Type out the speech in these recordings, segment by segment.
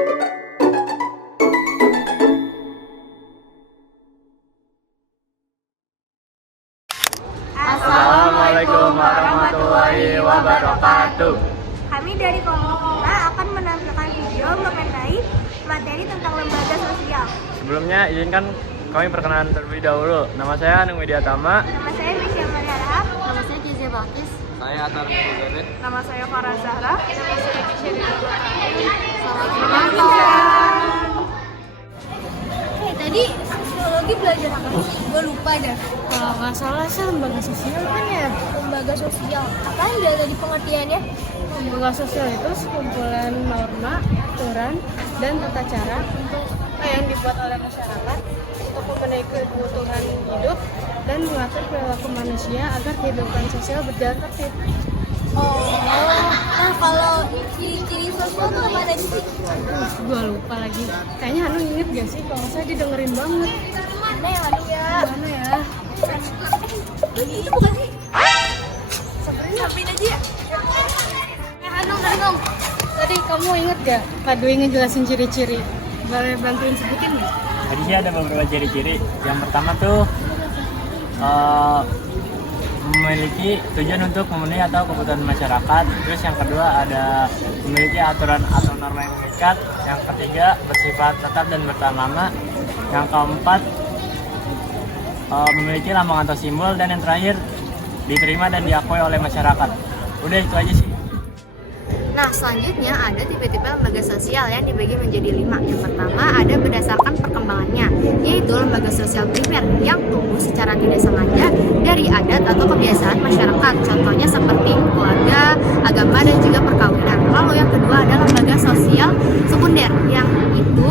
Assalamualaikum warahmatullahi wabarakatuh. Kami dari kelompok kita akan menampilkan video mengenai materi tentang lembaga sosial. Sebelumnya izinkan kami perkenalan terlebih dahulu. Nama saya Anung Widiatama. Nama saya Misha Maria Rahab. Nama saya Jizya Balkis. Saya Atar Muberet. Nama saya Farah Zahra. Nama saya Misha. Tadi sosiologi belajar apa sih? Gue lupa dah. Kalau nggak salah sih lembaga sosial kan ya. Lembaga sosial. Apa yang dari pengertiannya? Lembaga sosial itu sekumpulan norma, aturan, dan tata cara untuk yang dibuat oleh masyarakat untuk memenuhi kebutuhan hidup dan mengatur perilaku manusia agar kehidupan sosial berjalan tertib. Nah kalau ciri-ciri sosial tuh apa aja sih? Gue lupa lagi. Kayaknya Anu inget gak sih? Kalau saya didengerin banget. Mana yang aduh ya? Mana ya? Itu bukan sih? Sampein aja ya? Anung, Anung. Tadi kamu inget gak? Kak Dwi ngejelasin ciri-ciri. Boleh bantuin sebutin nggak? Tadi sih ada beberapa ciri-ciri. Yang pertama tuh memiliki tujuan untuk memenuhi atau kebutuhan masyarakat. Terus yang kedua ada memiliki aturan atau norma yang mengikat. Yang ketiga bersifat tetap dan bertahan lama. Yang keempat memiliki lambang atau simbol. Dan yang terakhir diterima dan diakui oleh masyarakat. Udah itu aja sih. Nah, selanjutnya ada tipe-tipe lembaga sosial yang dibagi menjadi 5. Yang pertama ada berdasarkan perkembangannya, yaitu lembaga sosial primer yang tumbuh secara tidak sengaja dari adat atau kebiasaan masyarakat. Contohnya seperti keluarga, agama, dan juga perkawinan. Lalu yang kedua ada lembaga sosial sekunder yang itu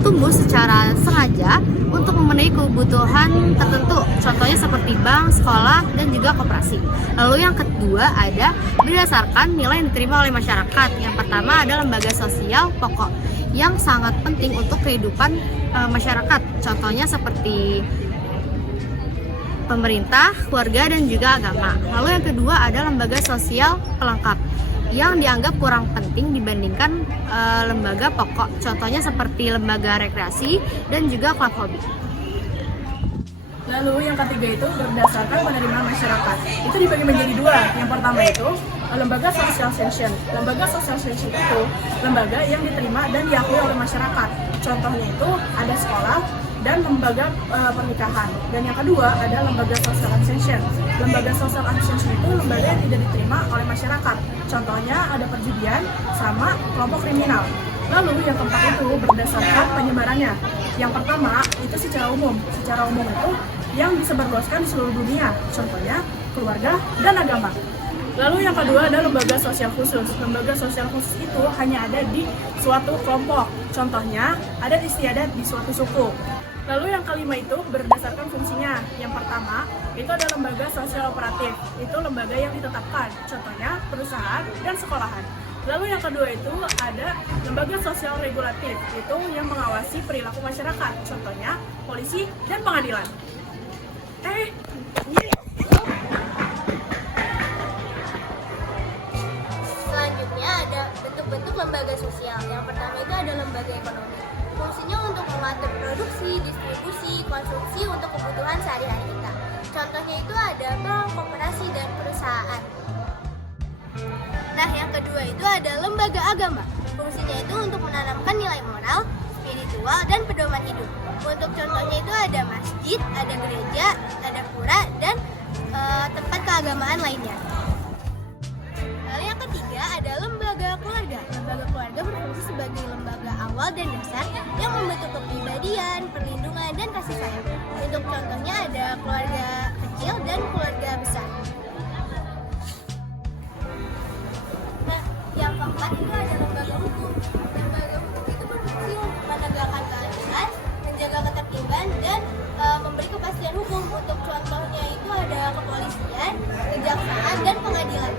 tumbuh secara sengaja untuk memenuhi kebutuhan tertentu, contohnya seperti bank, sekolah, dan juga koperasi. Lalu yang kedua ada berdasarkan nilai yang diterima oleh masyarakat. Yang pertama ada lembaga sosial pokok yang sangat penting untuk kehidupan masyarakat, contohnya seperti pemerintah, keluarga, dan juga agama. Lalu yang kedua ada lembaga sosial pelengkap yang dianggap kurang penting dibandingkan lembaga pokok, contohnya seperti lembaga rekreasi dan juga klub hobi. Lalu yang ketiga itu berdasarkan penerimaan masyarakat. Itu dibagi menjadi 2. Yang pertama itu lembaga social sanction. Lembaga social sanction itu lembaga yang diterima dan diakui oleh masyarakat. Contohnya itu ada sekolah dan lembaga pernikahan. Dan yang kedua ada lembaga social sanction. Lembaga social sanction itu lembaga yang tidak diterima oleh masyarakat. Contohnya ada perjudian sama kelompok kriminal. Lalu yang keempat itu berdasarkan penyebarannya. Yang pertama itu secara umum. Secara umum itu yang disebarluaskan di seluruh dunia. Contohnya keluarga dan agama. Lalu yang kedua ada lembaga sosial khusus. Lembaga sosial khusus itu hanya ada di suatu kelompok. Contohnya ada istiadat di suatu suku. Lalu yang kelima itu berdasarkan fungsinya. Yang pertama itu ada lembaga sosial operatif. Itu lembaga yang ditetapkan. Contohnya perusahaan dan sekolahan. Lalu yang kedua itu ada lembaga sosial regulatif. Itu yang mengawasi perilaku masyarakat. Contohnya polisi dan pengadilan. Selanjutnya ada bentuk-bentuk lembaga sosial. Yang pertama itu ada lembaga ekonomi. Fungsinya untuk mengatur produksi, distribusi, konsumsi untuk kebutuhan sehari-hari kita. Contohnya itu ada bank, koperasi, dan perusahaan. Nah, yang kedua itu ada lembaga agama. Fungsinya itu untuk menanamkan nilai moral, spiritual, dan pedoman hidup. Untuk contohnya itu ada masjid, ada gereja, ada pura, dan tempat keagamaan lainnya. Lalu yang ketiga ada lembaga keluarga. Lembaga keluarga berfungsi sebagai lembaga awal dan dasar yang membentuk kepribadian, perlindungan, dan kasih sayang. Untuk contohnya ada keluarga kecil dan keluarga besar. Nah, yang keempat itu ada lembaga hukum. Lembaga hukum itu berfungsi untuk menegakkan keadilan, menjaga ketertiban, dan memberi kepastian hukum. Untuk contohnya itu ada kepolisian, kejaksaan, dan pengadilan.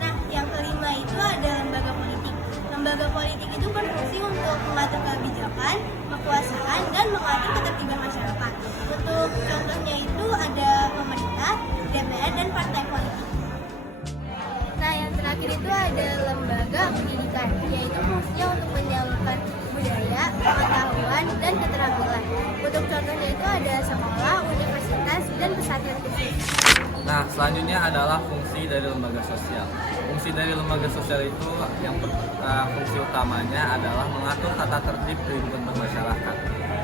Nah, yang kelima itu ada lembaga politik. Lembaga politik itu berfungsi untuk mengatur kebijakan, kekuasaan, dan mengatur ketertiban masyarakat. Untuk contohnya itu ada pemerintah, DPR, dan partai politik. Nah, yang terakhir itu ada lembaga pendidikan, yaitu fungsinya untuk menyalurkan dan keterampilan. Untuk contohnya itu ada sekolah, universitas, dan pesantren khusus. Nah, selanjutnya adalah fungsi dari lembaga sosial. Fungsi dari lembaga sosial itu fungsi utamanya adalah mengatur tata tertib kehidupan bermasyarakat.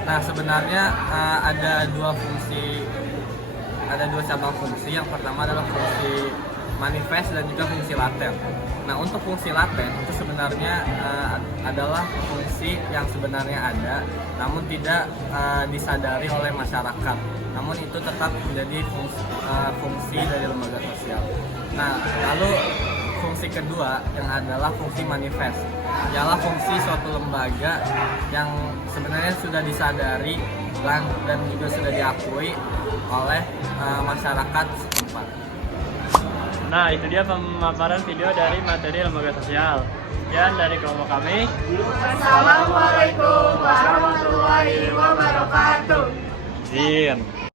Nah, sebenarnya ada dua cabang fungsi. Yang pertama adalah fungsi manifest dan juga fungsi laten. Nah, untuk fungsi laten itu sebenarnya adalah fungsi yang sebenarnya ada, namun tidak disadari oleh masyarakat. Namun itu tetap menjadi fungsi dari lembaga sosial. Nah, lalu fungsi kedua yang adalah fungsi manifest, ialah fungsi suatu lembaga yang sebenarnya sudah disadari dan juga sudah diakui oleh masyarakat setempat. Nah, itu dia pemaparan video dari materi lembaga sosial. Sekian dari kelompok kami. Assalamualaikum warahmatullahi wabarakatuh. Izin.